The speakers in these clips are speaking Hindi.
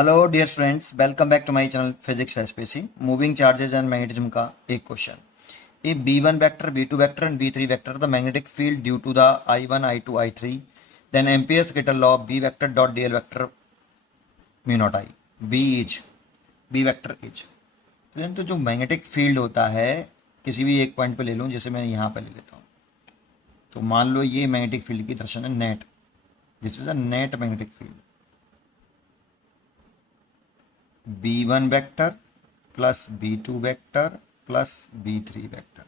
Hello dear students, welcome back to my channel physics SPC. Moving charges and magnetism का एक question. A B1 vector, B2 vector and B3 vector the magnetic field due to the I1, I2, I3 then Ampere's get law B vector dot DL vector mu naught I B is B vector is. तो जो मैग्नेटिक फील्ड होता है किसी भी एक पॉइंट पे ले लूँ, जैसे मैं यहाँ पे ले लेता हूँ, तो मान लो ये मैग्नेटिक फील्ड की दर्शन है net. This is a net magnetic field. B1 vector plus B2 vector plus B3 vector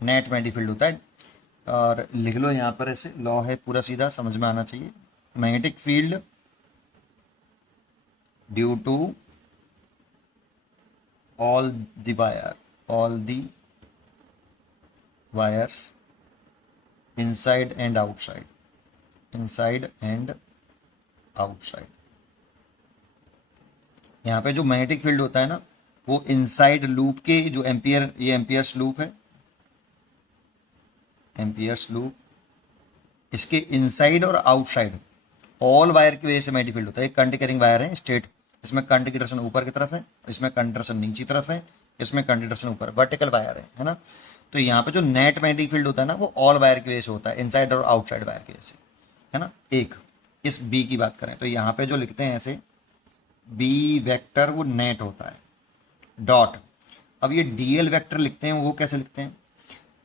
net magnetic field होता है। और लिख लो यहाँ पर, ऐसे लॉ है, पूरा सीधा समझ में आना चाहिए। Magnetic field due to all the wires inside and outside. यहाँ पे जो मैग्नेटिक फील्ड होता है ना, वो इनसाइड लूप के जो एम्पियर, ये एम्पियर्स लूप है, एम्पियर्स लूप, इसके इनसाइड और आउटसाइड ऑल वायर की वजह से मैग्नेटिक फील्ड होता है। करंट कैरिंग वायर है स्ट्रेट, इसमें करंट की डायरेक्शन ऊपर की तरफ है, इसमें करंट डायरेक्शन नीचे तरफ है, इसमें करंट की डायरेक्शन ऊपर, वर्टिकल वायर है ना। तो यहाँ पे जो नेट मैग्नेटिक फील्ड होता है ना, वो ऑल वायर की वजह से होता है, इनसाइड और आउटसाइड वायर की वजह से, है ना। एक इस बी की बात करें तो यहाँ पे जो लिखते हैं ऐसे, बी वेक्टर वो नेट होता है, डॉट। अब ये डीएल वेक्टर लिखते हैं, वो कैसे लिखते हैं?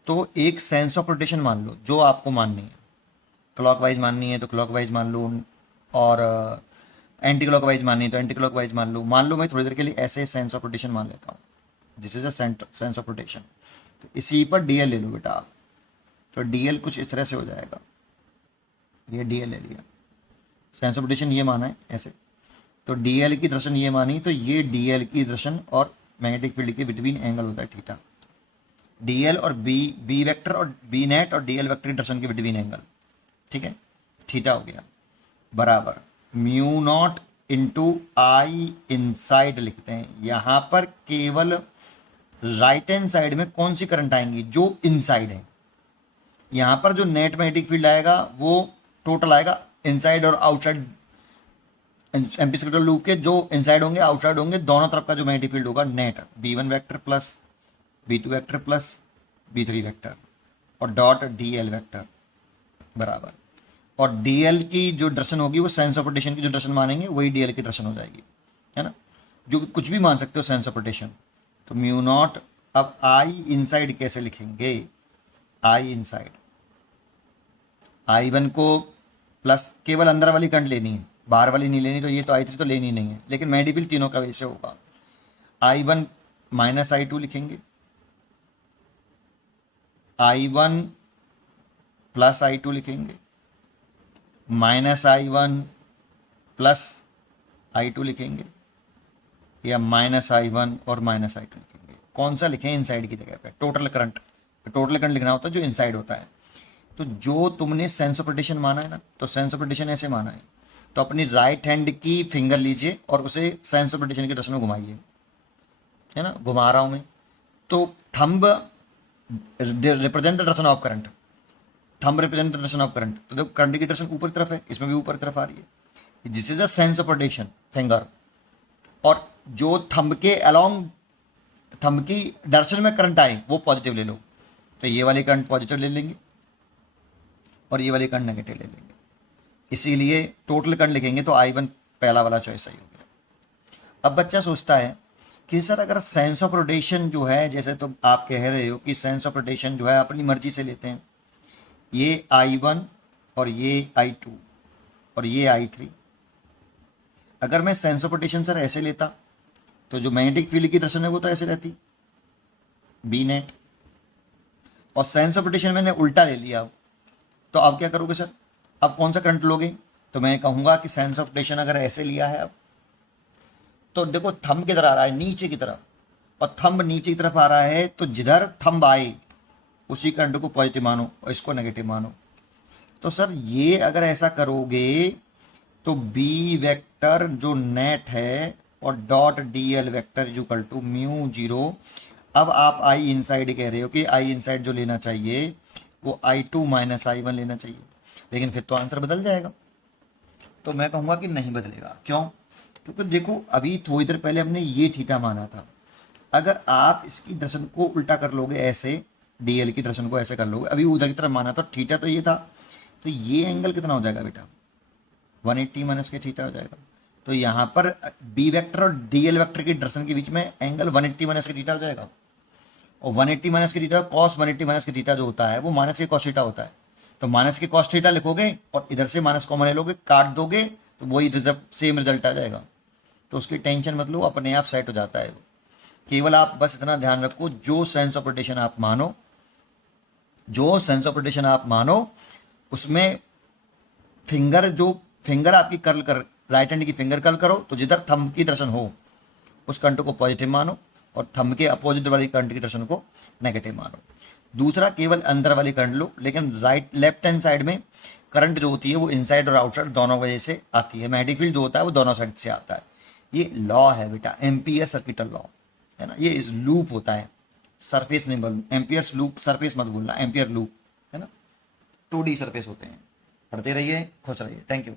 तो एक सेंस ऑफ रोटेशन मान लो जो आपको माननी है। क्लॉकवाइज माननी है तो क्लॉकवाइज मान लो, और एंटी क्लॉकवाइज माननी है तो एंटी क्लॉकवाइज मान लो मैं थोड़ी देर के लिए ऐसे सेंस ऑफ रोटेशन मान लेता हूँ। This is a sense of rotation. तो इसी पर डीएल ले लो बेटा आप। तो डीएल कुछ इस तरह से हो जाएगा, ये डीएल ले लिया, सेंस ऑफ रोटेशन ये माना है ऐसे, तो डीएल की दर्शन ये मानी, तो ये डीएल की दर्शन और मैग्नेटिक फील्ड के बिटवीन एंगल होता है थीटा। डीएल और बी वेक्टर और बी नेट और डीएल वेक्टर की दर्शन के बिटवीन एंगल, ठीक है, थीटा हो गया, बराबर म्यू नॉट इंटू आई इनसाइड लिखते हैं। यहां पर केवल राइट हैंड साइड में कौन सी करंट आएंगी? जो इनसाइड है। यहां पर जो नेट मैग्नेटिक फील्ड आएगा वो टोटल आएगा इनसाइड और आउटसाइड, एम्पीसेक्टर लूप के जो इनसाइड होंगे आउटसाइड होंगे, दोनों तरफ का जो मैग्नेटिक फील्ड होगा net, B1 vector plus B2 vector plus B3 vector और डॉट DL वेक्टर बराबर। और डीएल की जो डायरेक्शन होगी वो सेंस ऑफ रोटेशन की जो डायरेक्शन मानेंगे वही डीएल की डायरेक्शन हो जाएगी, है ना। जो कुछ भी मान सकते हो सेंस ऑफ रोटेशन। तो म्यू नॉट, अब आई इनसाइड कैसे लिखेंगे? आई इनसाइड, I1 को प्लस, केवल अंदर वाली करंट लेनी है, बाहर वाली नहीं लेनी। तो ये तो I3 तो लेनी नहीं है, लेकिन मैग्नेटिक तीनों का वैसे होगा। I1 माइनस I2 लिखेंगे, I1 प्लस I2 लिखेंगे, माइनस I1 प्लस I2 लिखेंगे, या माइनस I1 और माइनस I2 लिखेंगे। कौन सा लिखें इनसाइड की जगह पे? टोटल करंट, टोटल करंट लिखना होता है जो इनसाइड होता है। तो जो तुमने सेंस ऑफ रोटेशन माना है ना, तो सेंस ऑफ रोटेशन ऐसे माना है, तो अपनी राइट हैंड की फिंगर लीजिए और उसे सेंस ऑफ रोटेशन की डायरेक्शन में घुमाइए, है ना, घुमा रहा हूं मैं। तो thumb represent the direction of current, thumb represent the direction of current. तो देखो करंट की डायरेक्शन ऊपर की तरफ है, इसमें भी ऊपर की तरफ आ रही है। This is a sense of rotation finger. और जो थंब के अलोंग, थंब की डायरेक्शन में करंट आए वो पॉजिटिव ले लो, तो ये वाली करंट पॉजिटिव ले लेंगे और ये वाली करंट नेगेटिव ले लेंगे। इसीलिए टोटल करंट लिखेंगे तो I1 पहला वाला चॉइस सही हो गया। अब बच्चा सोचता है कि सर अगर सेंस ऑफ रोटेशन जो है, जैसे तो आप कह रहे हो कि सेंस ऑफ रोटेशन जो है अपनी मर्जी से लेते हैं, ये I1 और ये I2 और ये I3, अगर मैं सेंस ऑफ रोटेशन सर ऐसे लेता तो जो मैग्नेटिक फील्ड की डायरेक्शन है वो तो ऐसे रहती, बी नेट, और सेंस ऑफ रोटेशन मैंने उल्टा ले लिया। तो अब क्या करोगे सर? अब कौन सा करंट लोगे? तो मैं कहूंगा कि सेंस ऑफ रोटेशन अगर ऐसे लिया है अब, तो देखो थंब किधर आ रहा है? नीचे की तरफ, और थंब नीचे की तरफ आ रहा है, तो जिधर थंब आए उसी करंट को पॉजिटिव मानो और इसको नेगेटिव मानो। तो सर ये अगर ऐसा करोगे तो बी वेक्टर जो नेट है और dot DL vector equal to mu zero. अब आप आई इनसाइड कह रहे हो कि आई इनसाइड जो लेना चाहिए वो I2 माइनस I1 लेना चाहिए, लेकिन फिर तो आंसर बदल जाएगा। तो मैं कहूंगा कि नहीं बदलेगा। क्यों? क्योंकि देखो अभी थोड़ी देर पहले हमने ये थीटा माना था, अगर आप इसकी दर्शन को उल्टा कर लोगे ऐसे, डीएल की दर्शन को ऐसे कर लोगे, अभी उधर की तरफ माना था, थीटा तो ये था, तो ये एंगल कितना हो जाएगा बेटा, 180 माइनस के थीटा हो जाएगा। तो यहाँ पर बी वेक्टर और डीएल वेक्टर की दर्शन के बीच में एंगल 180 माइनस के थीटा हो जाएगा। और 180 माइनस के थीटा कॉस 180 माइनस के थीटा जो होता है वो माइनस के कॉस थीटा होता है। तो माइनस के कॉस थीटा लिखोगे और इधर से माइनस कॉमन ले लोगे, काट दोगे तो वही सेम रिजल्ट आ जाएगा। तो उसकी टेंशन मत लो, अपने आप सेट हो जाता है वो। केवल आप बस इतना ध्यान रखो, जो सेंस ऑफ रोटेशन आप मानो, जो सेंस ऑफ रोटेशन आप मानो उसमें फिंगर आपकी कर्ल कर, राइट हैंड की फिंगर कर्ल करो तो जिधर थंब की दर्शन हो उस कंट को पॉजिटिव मानो और थंब के अपोजिट वाली करंट की दर्शन को नेगेटिव मानो। दूसरा, केवल अंदर वाली करंट लो, लेकिन लेफ्ट हैंड साइड में करंट जो होती है वो इनसाइड और आउटसाइड दोनों वजह से आती है। मैग्नेटिक फील्ड जो होता है वो दोनों साइड से आता है। ये लॉ है बेटा, एम्पियर सर्किटल लॉ है ना। ये लूप होता है, सरफेस नहीं बोल, एम्पियर्स लूप, सरफेस मत बोलना, एम्पियर लूप है ना। 2D सरफेस होते हैं। पढ़ते रहिए, खुश रहिए, थैंक यू।